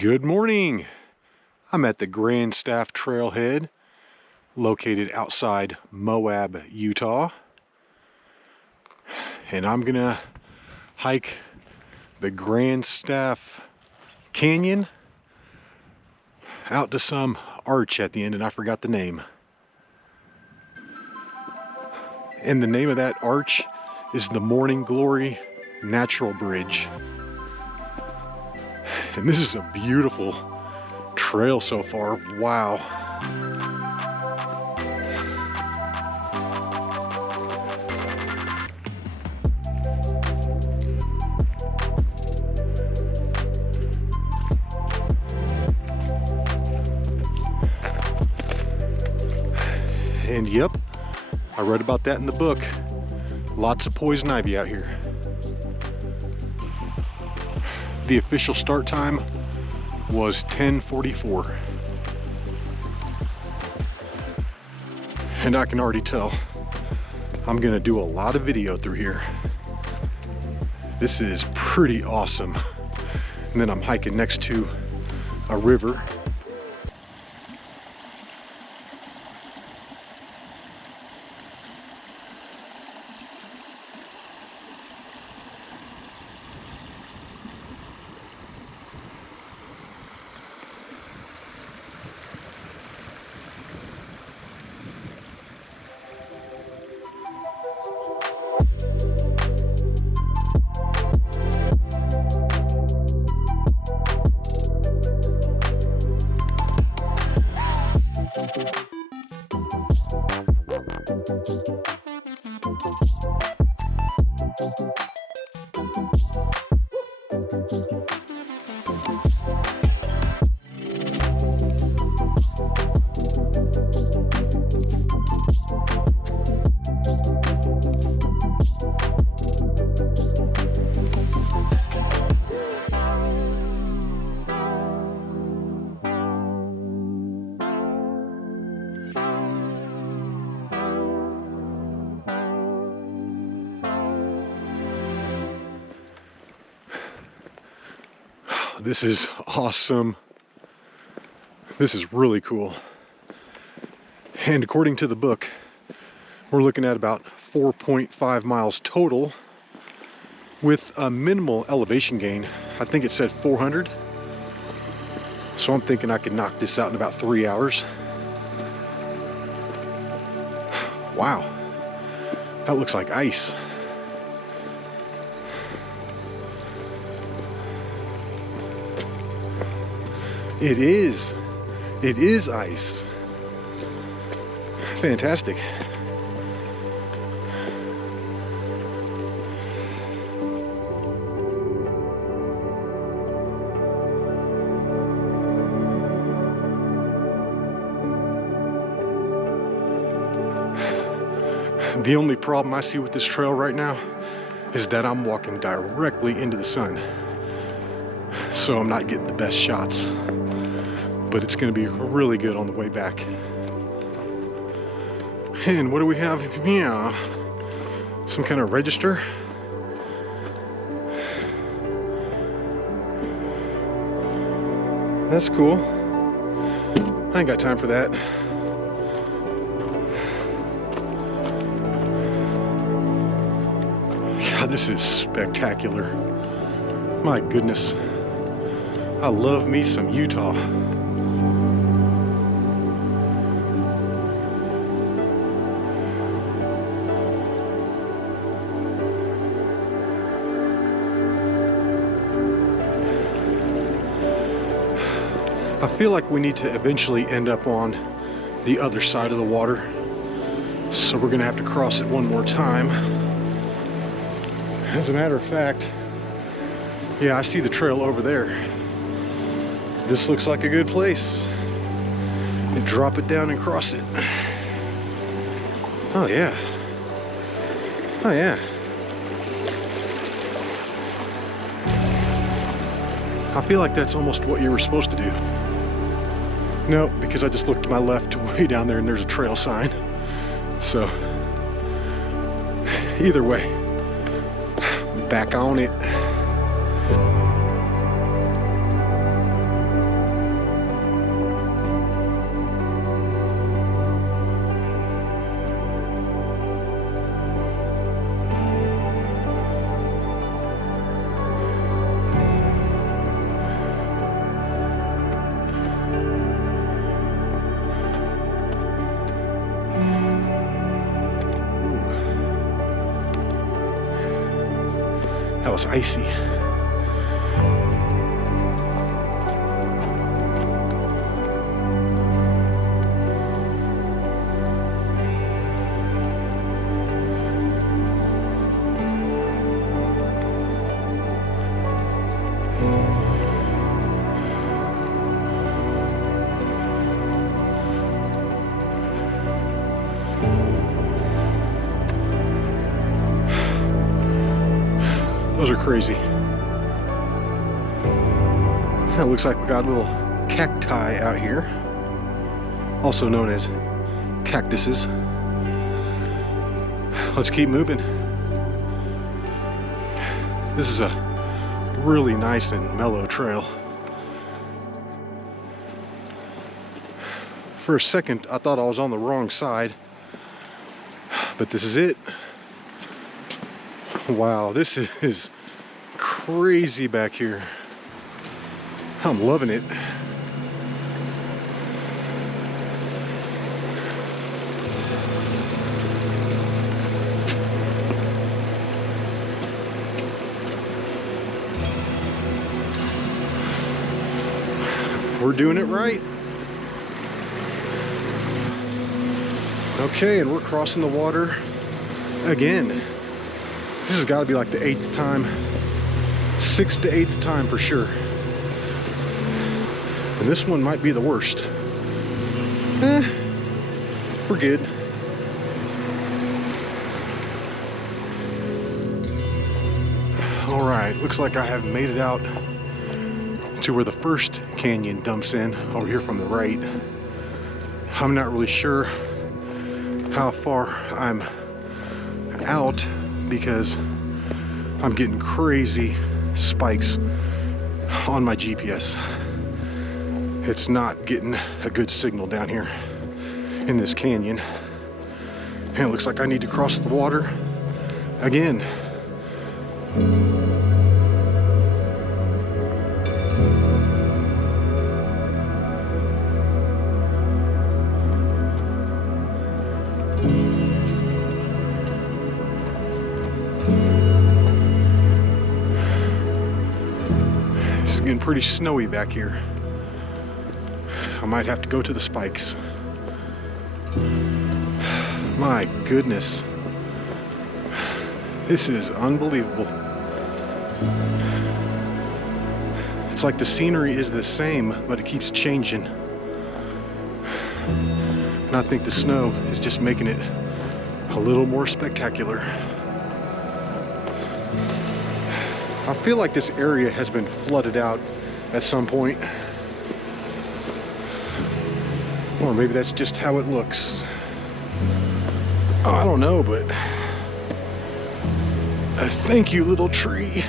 Good morning. I'm at the Grandstaff trailhead located outside Moab, Utah. And I'm gonna hike the Grandstaff Canyon out to some arch at the end, and I forgot the name. And the name of that arch is the Morning Glory Natural Bridge. And this is a beautiful trail so far. Wow. And yep, I read about that in the book. Lots of poison ivy out here. The official start time was 10:44. And I can already tell I'm gonna do a lot of video through here. This is pretty awesome. And then I'm hiking next to a river. This is awesome. This is really cool. And according to the book, we're looking at about 4.5 miles total with a minimal elevation gain. I think it said 400. So I'm thinking I could knock this out in about 3 hours. Wow, that looks like ice. It is ice. Fantastic. The only problem I see with this trail right now is that I'm walking directly into the sun. So I'm not getting the best shots. But it's going to be really good on the way back. And what do we have? Yeah, some kind of register. That's cool. I ain't got time for that. God, this is spectacular. My goodness. I love me some Utah. I feel like we need to eventually end up on the other side of the water. So we're gonna have to cross it one more time. As a matter of fact, yeah, I see the trail over there. This looks like a good place. And drop it down and cross it. Oh yeah. Oh yeah. I feel like that's almost what you were supposed to do. No, because I just looked to my left way down there and there's a trail sign. So, either way, back on it. That was icy. Those are crazy. It looks like we got little cacti out here, also known as cactuses. Let's keep moving. This is a really nice and mellow trail. For a second, I thought I was on the wrong side, but this is it. Wow, this is crazy back here. I'm loving it. We're doing it right. Okay, and we're crossing the water again. This has got to be like the 8th time, 6th to 8th time for sure. And this one might be the worst. We're good. All right, looks like I have made it out to where the first canyon dumps in over here from the right. I'm not really sure how far I'm out because I'm getting crazy spikes on my GPS. It's not getting a good signal down here in this canyon. And it looks like I need to cross the water again. Getting pretty snowy back here. I might have to go to the spikes. My goodness. This is unbelievable. It's like the scenery is the same, but it keeps changing. And I think the snow is just making it a little more spectacular. I feel like this area has been flooded out at some point. Or maybe that's just how it looks. Oh, I don't know, but thank you, little tree.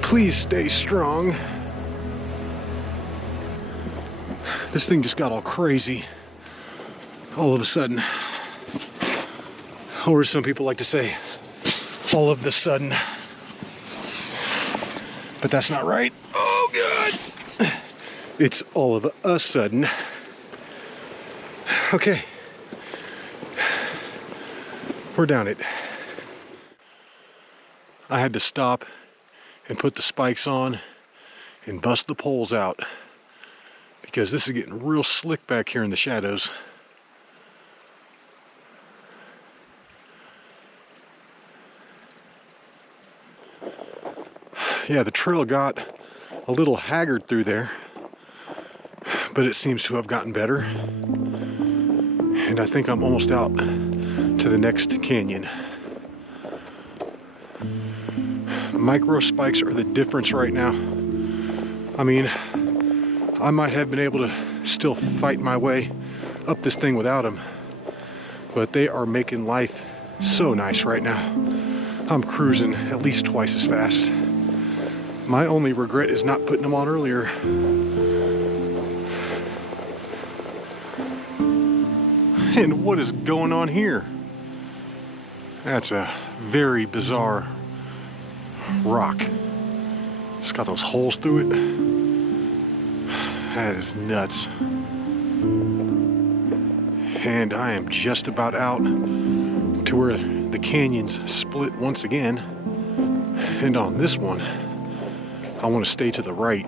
Please stay strong. This thing just got all crazy all of a sudden. Or as some people like to say, all of the sudden. But that's not right. Oh, God. It's all of a sudden. Okay. We're down it. I had to stop and put the spikes on and bust the poles out because this is getting real slick back here in the shadows. Yeah, the trail got a little haggard through there, but it seems to have gotten better. And I think I'm almost out to the next canyon. Micro spikes are the difference right now. I mean, I might have been able to still fight my way up this thing without them, but they are making life so nice right now. I'm cruising at least twice as fast. My only regret is not putting them on earlier. And what is going on here? That's a very bizarre rock. It's got those holes through it. That is nuts. And I am just about out to where the canyons split once again. And on this one, I want to stay to the right.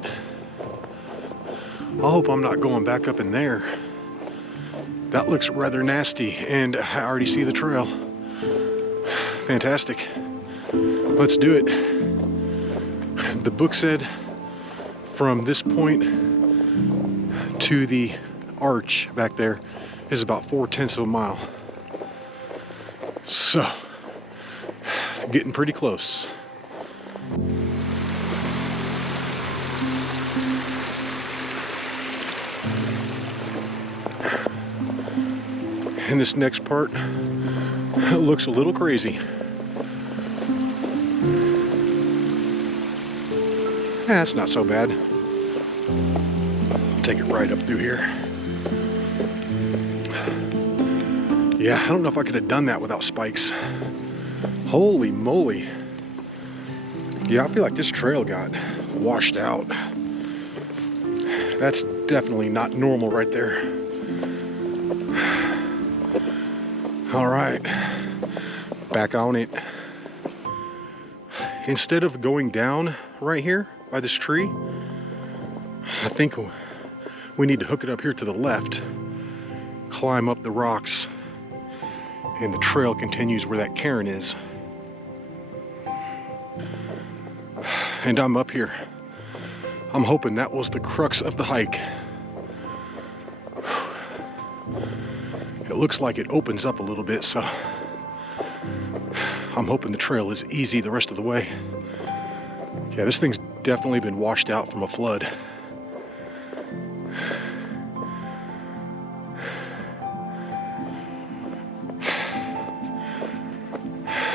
I hope I'm not going back up in there. That looks rather nasty, and I already see the trail. Fantastic. Let's do it. The book said from this point to the arch back there is about 4/10 of a mile. So, getting pretty close. And this next part looks a little crazy. That's not so bad. Take it right up through here. Yeah, I don't know if I could have done that without spikes. Holy moly. Yeah, I feel like this trail got washed out. That's definitely not normal right there. All right, back on it. Instead of going down right here by this tree, I think we need to hook it up here to the left, climb up the rocks, and the trail continues where that cairn is. And I'm up here. I'm hoping that was the crux of the hike. It looks like it opens up a little bit, so I'm hoping the trail is easy the rest of the way. Yeah, this thing's definitely been washed out from a flood.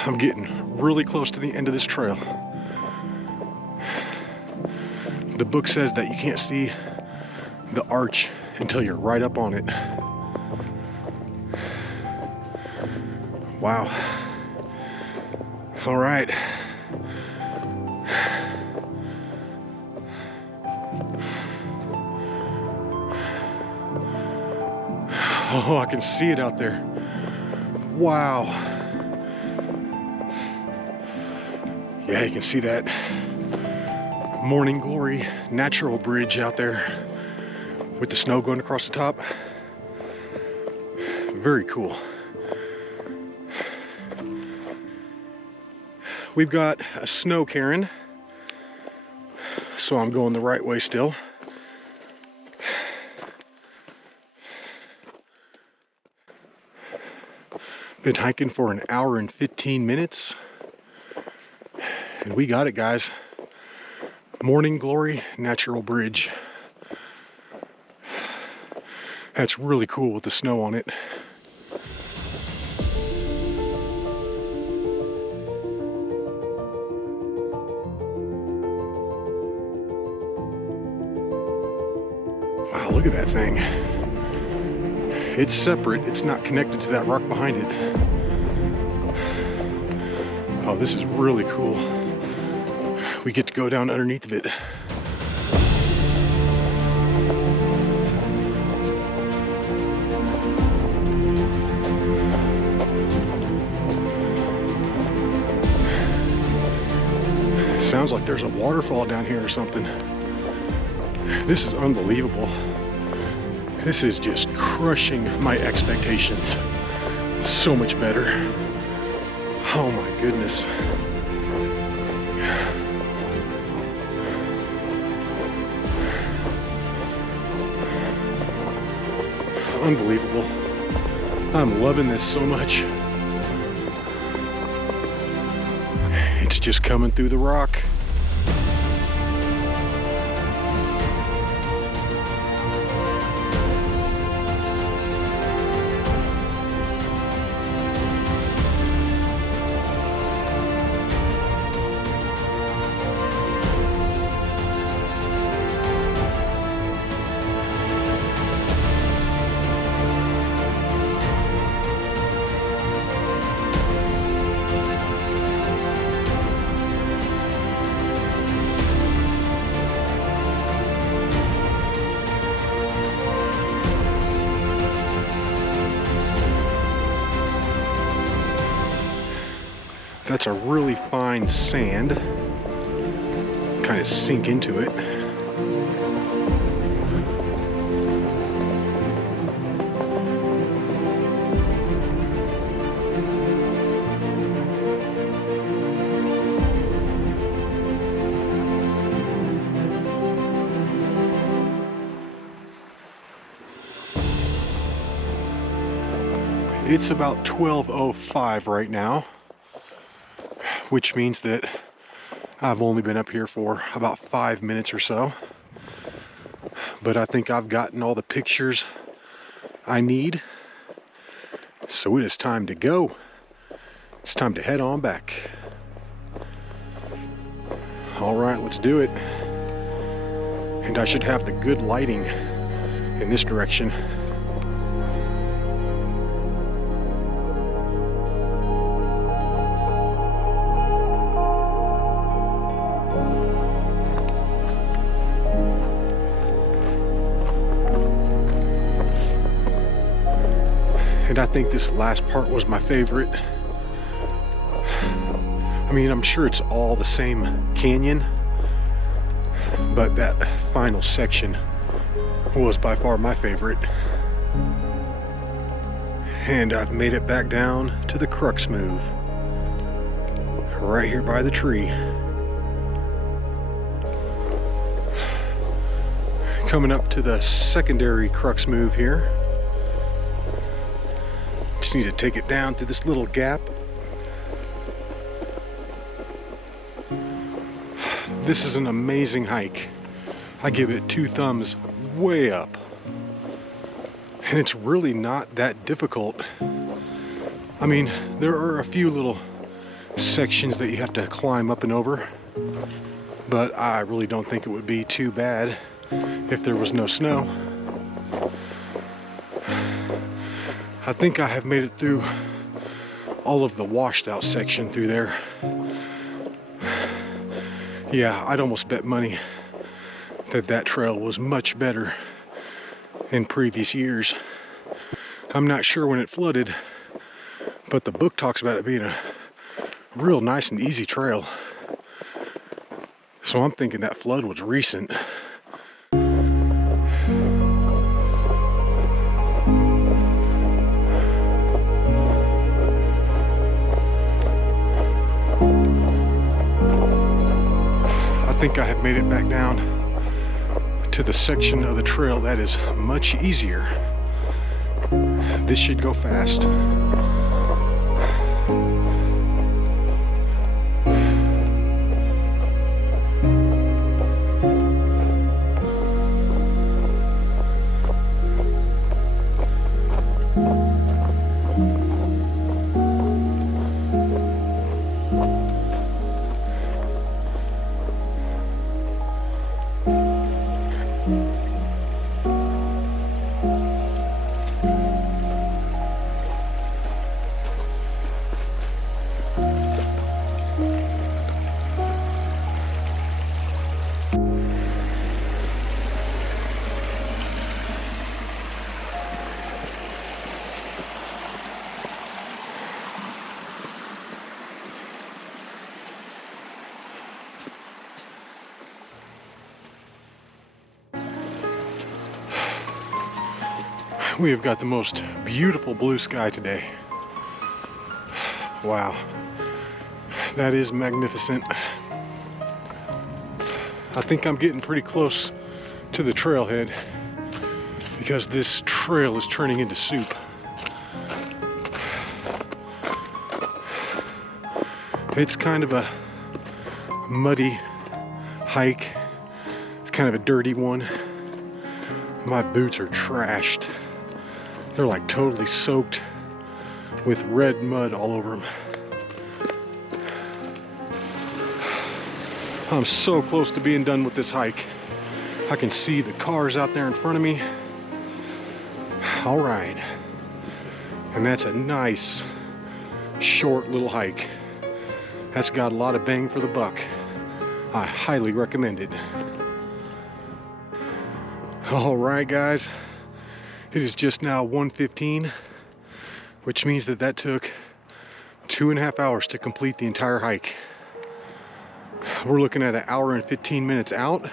I'm getting really close to the end of this trail. The book says that you can't see the arch until you're right up on it. Wow. All right. Oh, I can see it out there. Wow. Yeah, you can see that Morning Glory natural bridge out there with the snow going across the top. Very cool. We've got a snow cairn, so I'm going the right way still. Been hiking for an hour and 15 minutes. And we got it, guys. Morning Glory Natural Bridge. That's really cool with the snow on it. Wow, look at that thing. It's separate. It's not connected to that rock behind it. Oh, this is really cool. We get to go down underneath of it. Sounds like there's a waterfall down here or something. This is unbelievable. This is just crushing my expectations. So much better. Oh my goodness. Unbelievable. I'm loving this so much. It's just coming through the rock. That's a really fine sand. Kind of sink into it. It's about 12:05 right now, which means that I've only been up here for about 5 minutes or so. But I think I've gotten all the pictures I need. So it is time to go. It's time to head on back. All right, let's do it. And I should have the good lighting in this direction. And I think this last part was my favorite. I mean, I'm sure it's all the same canyon, but that final section was by far my favorite. And I've made it back down to the crux move, right here by the tree. Coming up to the secondary crux move here. Just need to take it down through this little gap. This is an amazing hike. I give it 2 thumbs way up. And it's really not that difficult. I mean, there are a few little sections that you have to climb up and over, but I really don't think it would be too bad if there was no snow. I think I have made it through all of the washed out section through there. Yeah, I'd almost bet money that that trail was much better in previous years. I'm not sure when it flooded, but the book talks about it being a real nice and easy trail. So I'm thinking that flood was recent. I think I have made it back down to the section of the trail that is much easier. This should go fast. We have got the most beautiful blue sky today. Wow, that is magnificent. I think I'm getting pretty close to the trailhead because this trail is turning into soup. It's kind of a muddy hike. It's kind of a dirty one. My boots are trashed. They're like totally soaked with red mud all over them. I'm so close to being done with this hike. I can see the cars out there in front of me. All right. And that's a nice, short little hike. That's got a lot of bang for the buck. I highly recommend it. All right, guys. It is just now 1:15, which means that took 2.5 hours to complete the entire hike. We're looking at 1 hour and 15 minutes out,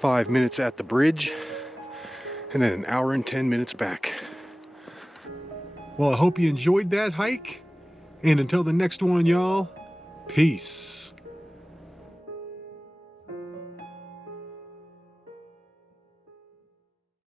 5 minutes at the bridge, and then 1 hour and 10 minutes back. Well, I hope you enjoyed that hike, and until the next one, y'all, peace.